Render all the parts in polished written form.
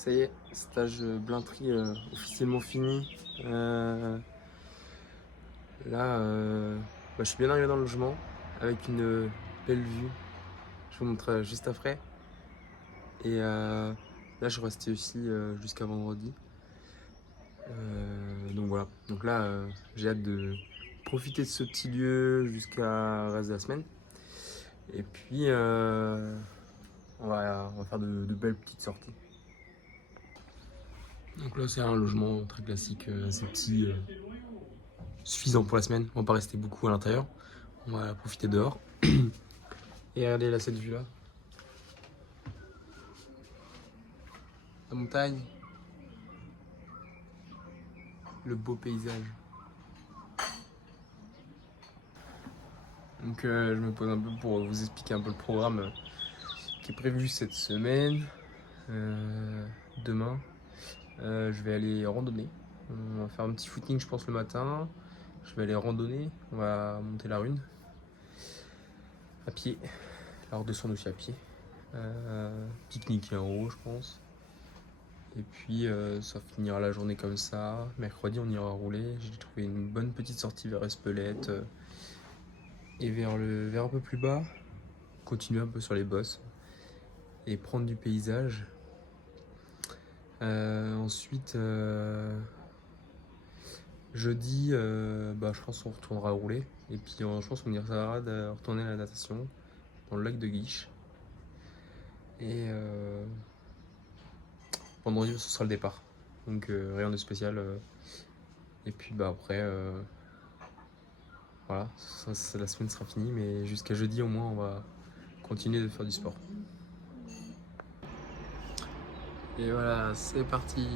Ça y est, stage Blainterie officiellement fini. Je suis bien arrivé dans le logement avec une belle vue. Je vous montre juste après. Et là, je restais aussi jusqu'à vendredi. Donc voilà. Donc là, j'ai hâte de profiter de ce petit lieu jusqu'à le reste de la semaine. Et puis, on va faire de belles petites sorties. Donc là, c'est un logement très classique, assez petit, suffisant pour la semaine. On va pas rester beaucoup à l'intérieur. On va profiter dehors. Et regardez là, cette vue-là. La montagne. Le beau paysage. Donc je me pose un peu pour vous expliquer un peu le programme qui est prévu cette semaine. Demain, je vais aller randonner. On va faire un petit footing, je pense, le matin. Je vais aller randonner. On va monter la Rune. À pied. Alors descendre aussi à pied. Pique-niquer en haut, je pense. Et puis ça finira la journée comme ça. Mercredi, on ira rouler. J'ai trouvé une bonne petite sortie vers Espelette et vers un peu plus bas. Continuer un peu sur les bosses et prendre du paysage. Ensuite, jeudi, je pense qu'on retournera rouler. Et puis je pense qu'on ira retourner à la natation dans le lac de Guiche. Et vendredi, ce sera le départ. Donc rien de spécial. Et puis après, voilà, la semaine sera finie, mais jusqu'à jeudi au moins, on va continuer de faire du sport. Et voilà, c'est parti.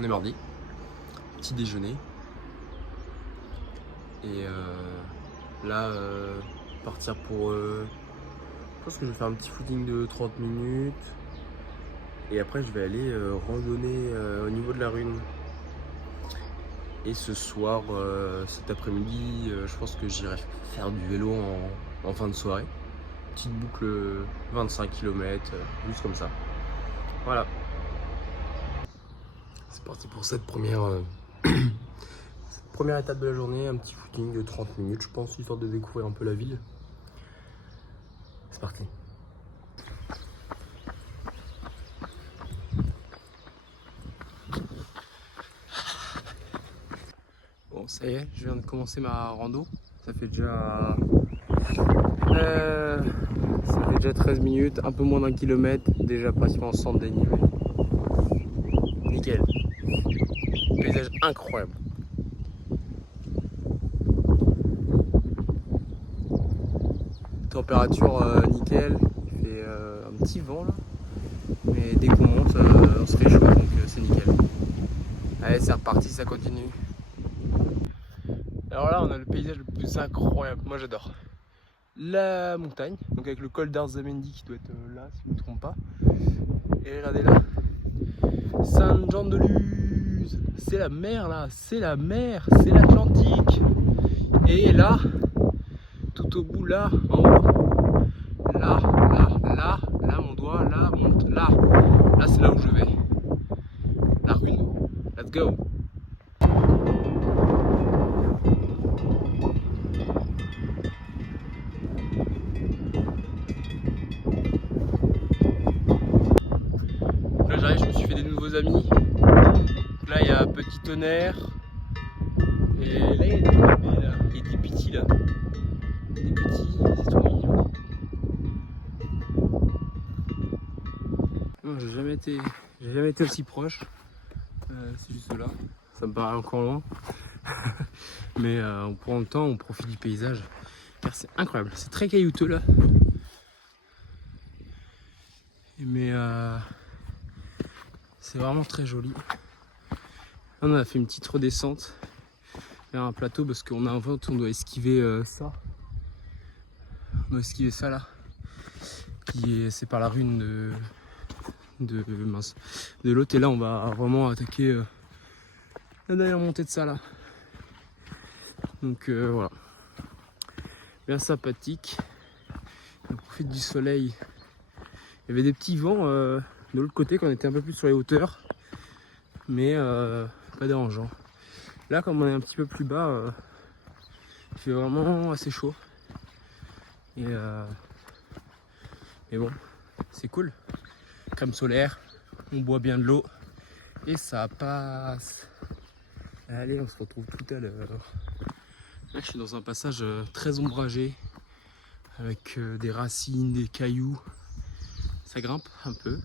On est mardi. Petit déjeuner. Et là, partir pour... je pense que je vais faire un petit footing de 30 minutes. Et après, je vais aller randonner au niveau de la Rune. Et ce soir, cet après-midi, je pense que j'irai faire du vélo en fin de soirée. Petite boucle 25 km, juste comme ça. Voilà. C'est parti pour cette première étape de la journée, un petit footing de 30 minutes, je pense, histoire de découvrir un peu la ville. C'est parti. Bon, ça y est, je viens de commencer ma rando. Ça fait déjà 13 minutes, un peu moins d'un kilomètre, déjà pratiquement 100 dénivelé. Nickel. Paysage incroyable. Température nickel, il fait un petit vent là, mais dès qu'on monte, on se réchauffe, donc c'est nickel. Allez, c'est reparti, ça continue. Alors là, on a le paysage le plus incroyable, moi j'adore. La montagne, donc avec le col d'Arzamendi qui doit être là, si je ne me trompe pas. Et regardez là, Sainte-Jean-de-Luz, c'est la mer là, c'est la mer, c'est l'Atlantique. Et là, tout au bout là, en haut, là, mon doigt, là, monte, là c'est là où je vais. La Rune, let's go. Là j'arrive, je me suis fait des nouveaux amis. Donc là il y a Petit Tonnerre. Et là il y a des bébés là, il y a des petits là. Des petits, c'est trop mignon. Non, j'ai jamais été aussi proche. C'est juste là. Ça me paraît encore loin. Mais on prend le temps, on profite du paysage. Car c'est incroyable, c'est très caillouteux là. Mais c'est vraiment très joli. Là, on a fait une petite redescente vers un plateau parce qu'on a un vent, on doit esquiver ça. On doit esquiver ça là. C'est par la Rune de l'autre. Et là, on va vraiment attaquer la dernière montée de ça là. Donc voilà. Bien sympathique. On profite du soleil. Il y avait des petits vents de l'autre côté quand on était un peu plus sur les hauteurs, mais pas dérangeant. Là, comme on est un petit peu plus bas, il fait vraiment assez chaud. Et bon, c'est cool. Crème solaire, on boit bien de l'eau et ça passe. Allez, on se retrouve tout à l'heure. Là, je suis dans un passage très ombragé avec des racines, des cailloux. Ça grimpe un peu.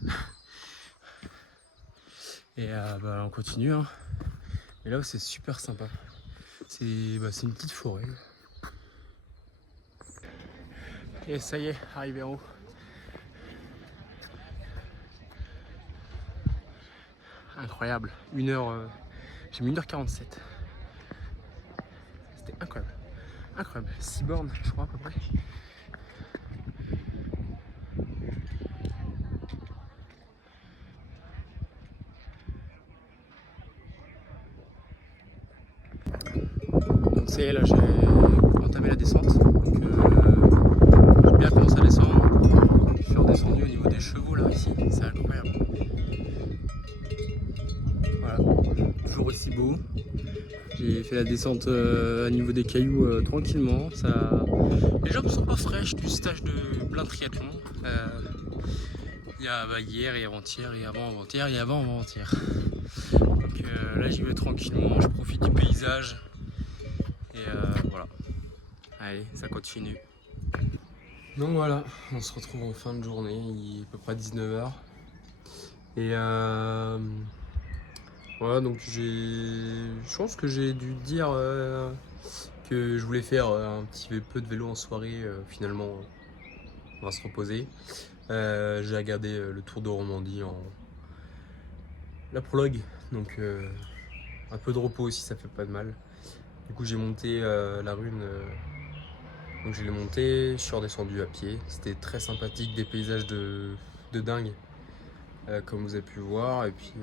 Et on continue. Hein. Et là, c'est super sympa. C'est une petite forêt. Et ça y est, arrivé en haut. Incroyable. J'ai mis 1h47. C'était incroyable. Incroyable. 6 bornes, je crois, à peu près. Donc ça y est, là j'ai entamé la descente. Donc j'ai bien commencé à descendre. Je suis redescendu au niveau des chevaux là ici. C'est incroyable. Voilà. Toujours aussi beau. J'ai fait la descente à niveau des cailloux tranquillement. Les jambes sont pas fraîches du stage de plein triathlon. Il y a hier et avant-hier et avant-avant-hier et avant-avant-hier. Donc là j'y vais tranquillement, je profite du paysage. Et voilà. Allez, ça continue. Donc voilà, on se retrouve en fin de journée, il est à peu près 19h. Et voilà, donc je pense que j'ai dû dire que je voulais faire un petit peu de vélo en soirée. Finalement, on va se reposer. J'ai regardé le Tour de Romandie la prologue, donc un peu de repos aussi, ça fait pas de mal. Du coup, j'ai monté la Rune. Donc je l'ai monté, je suis redescendu à pied. C'était très sympathique, des paysages de dingue, comme vous avez pu voir. Et puis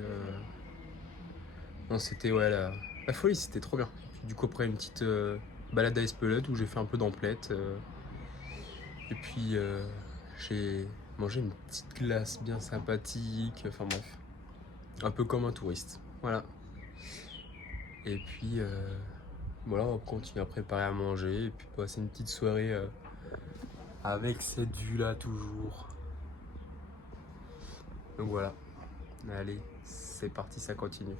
non, c'était la folie, c'était trop bien. Et puis, du coup, après une petite balade à Espelette où j'ai fait un peu d'emplette. Et puis j'ai mangé une petite glace bien sympathique. Enfin bref, un peu comme un touriste. Voilà. Et puis voilà, on continue à préparer à manger et puis passer une petite soirée avec cette vue là toujours. Donc voilà, allez, c'est parti, ça continue.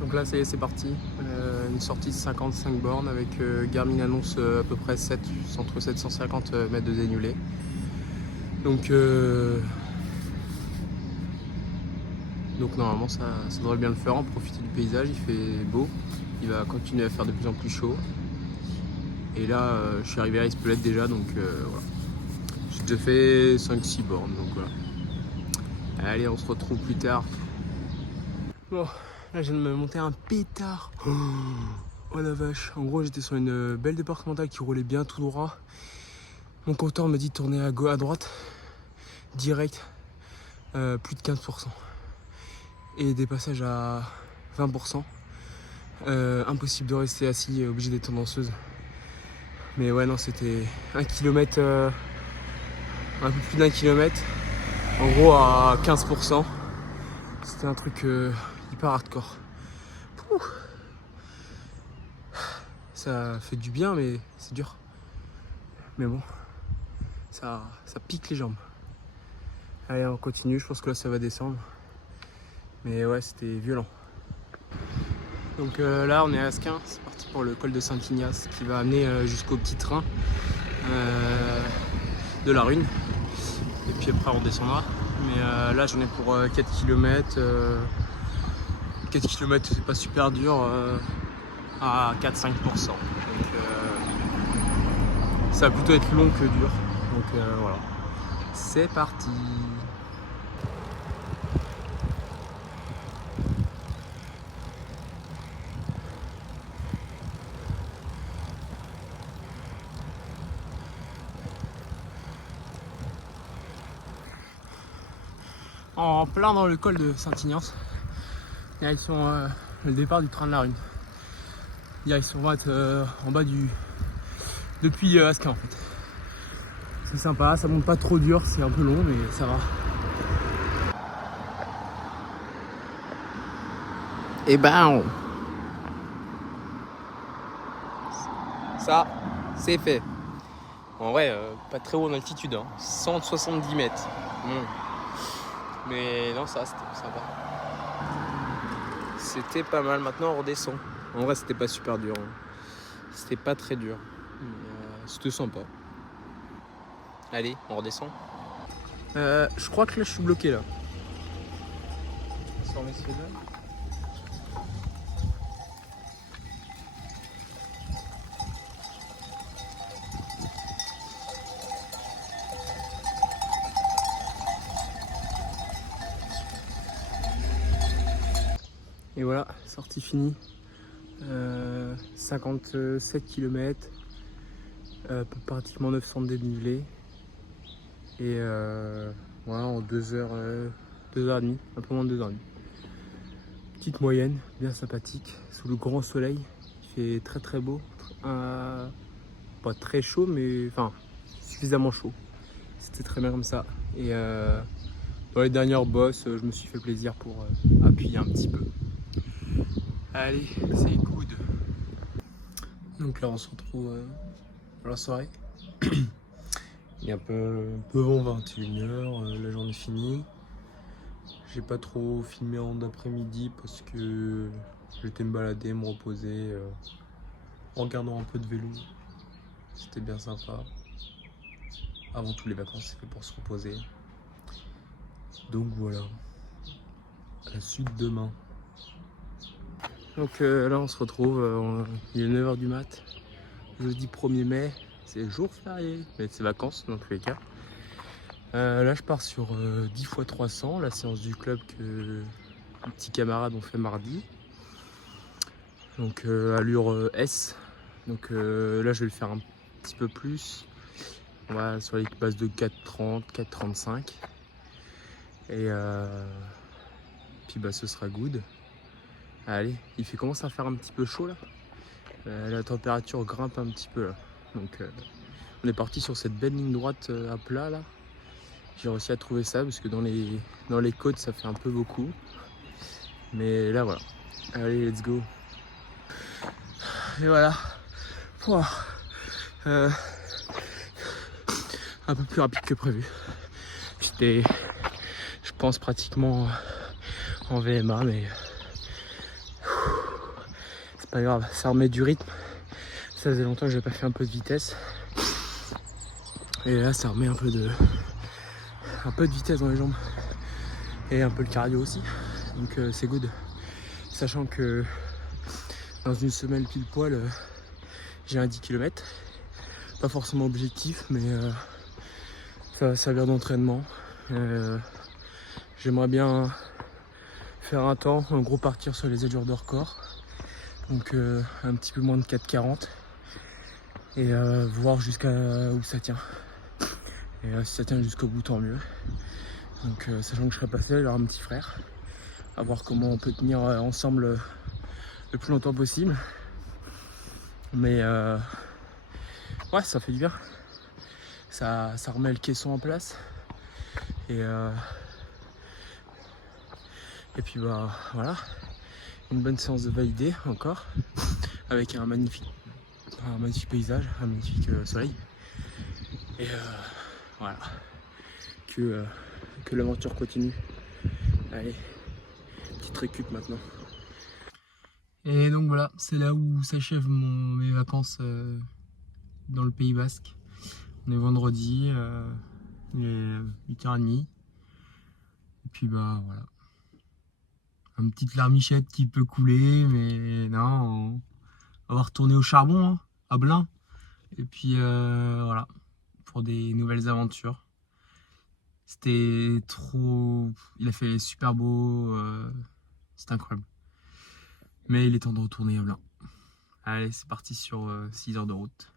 Donc là, ça y est, c'est parti. Une sortie de 55 bornes avec Garmin annonce à peu près entre 750 mètres de dénivelé. Donc normalement, ça devrait bien le faire, en profiter du paysage, il fait beau. Il va continuer à faire de plus en plus chaud. Et là, je suis arrivé à Espelette déjà, donc voilà. J'ai déjà fait 5-6 bornes, donc voilà. Allez, on se retrouve plus tard. Bon, là, je viens de me monter un pétard. Oh la vache. En gros, j'étais sur une belle départementale qui roulait bien tout droit. Mon compteur me dit de tourner à droite, direct, plus de 15%. Et des passages à 20%. Impossible de rester assis, obligé d'être tendanceuse. Mais ouais, non, c'était 1 km, un peu plus d'1 km, en gros à 15%. C'était un truc hyper hardcore. Pouh. Ça fait du bien, mais c'est dur. Mais bon, ça pique les jambes. Allez, on continue, je pense que là ça va descendre. Mais ouais, c'était violent. Donc là, on est à Asquin, c'est parti pour le col de Saint-Ignace qui va amener jusqu'au petit train de la Rune. Et puis après, on descendra. Mais là, j'en ai pour 4 km. 4 km, c'est pas super dur, à 4-5%. Donc ça va plutôt être long que dur. Donc voilà, c'est parti. En plein dans le col de Saint-Ignace, direction le départ du train de la Rune. Direction va être en bas depuis Asquin en fait. C'est sympa, ça monte pas trop dur, c'est un peu long mais ça va. Et ben, ça, c'est fait. En vrai, pas très haut en altitude, hein. 170 mètres. Mais non, ça, c'était sympa. C'était pas mal. Maintenant, on redescend. En vrai, c'était pas super dur, hein. C'était pas très dur. C'était sympa. Allez, on redescend. Je crois que là, je suis bloqué, là. Sur mes là. Et voilà, sortie finie. 57 km, pratiquement 900 de dénivelé. Et voilà, en 2h, 2h30, un peu moins de 2h30. Petite moyenne, bien sympathique, sous le grand soleil. Il fait très très beau. Pas très chaud, mais enfin suffisamment chaud. C'était très bien comme ça. Et dans les dernières bosses, je me suis fait plaisir pour appuyer un petit peu. Allez, c'est good. Donc là, on se retrouve à la soirée. Il est un peu avant 21h, la journée finie. J'ai pas trop filmé en après-midi parce que j'étais me balader, me reposer en regardant un peu de vélo. C'était bien sympa. Avant tout, les vacances, c'est fait pour se reposer. Donc voilà. À la suite demain. Donc là, on se retrouve. Il est 9h du mat. Jeudi 1er mai. C'est jour férié. Mais c'est vacances dans tous les cas. Là, je pars sur 10 x 300, la séance du club que les petits camarades ont fait mardi. Donc allure S. Donc là, je vais le faire un petit peu plus. On va sur les bases de 4,30, 4,35. Et puis bah, ce sera good. Allez, commence à faire un petit peu chaud là. La température grimpe un petit peu là. Donc on est parti sur cette belle ligne droite à plat là. J'ai réussi à trouver ça parce que dans les côtes ça fait un peu beaucoup. Mais là voilà. Allez, let's go. Et voilà. Pouah. Un peu plus rapide que prévu. J'étais, je pense, pratiquement en VMA, mais c'est pas grave, ça remet du rythme. Ça faisait longtemps que j'ai pas fait un peu de vitesse. Et là, ça remet un peu de vitesse dans les jambes. Et un peu le cardio aussi. Donc c'est good. Sachant que dans une semaine pile poil, j'ai un 10 km. Pas forcément objectif, mais ça va servir d'entraînement. J'aimerais bien faire un temps, en gros partir sur les allures de record. Donc un petit peu moins de 4,40. Et voir jusqu'à où ça tient. Et si ça tient jusqu'au bout, tant mieux. Donc sachant que je serai pas seul, il y aura un petit frère. À voir comment on peut tenir ensemble le plus longtemps possible. Mais ouais, ça fait du bien. Ça remet le caisson en place. Et puis bah voilà. Une bonne séance de validé encore. Avec un magnifique paysage, un magnifique soleil. Et voilà. Que l'aventure continue. Allez, petite récup maintenant. Et donc voilà, c'est là où s'achèvent mes vacances dans le Pays Basque. On est vendredi, il est 8h30. Et puis bah voilà. Une petite larmichette qui peut couler, mais non, on va retourner au charbon, hein, à Blain. Et puis voilà, pour des nouvelles aventures. C'était trop... Il a fait super beau, c'était incroyable. Mais il est temps de retourner à Blain. Allez, c'est parti sur 6 heures de route.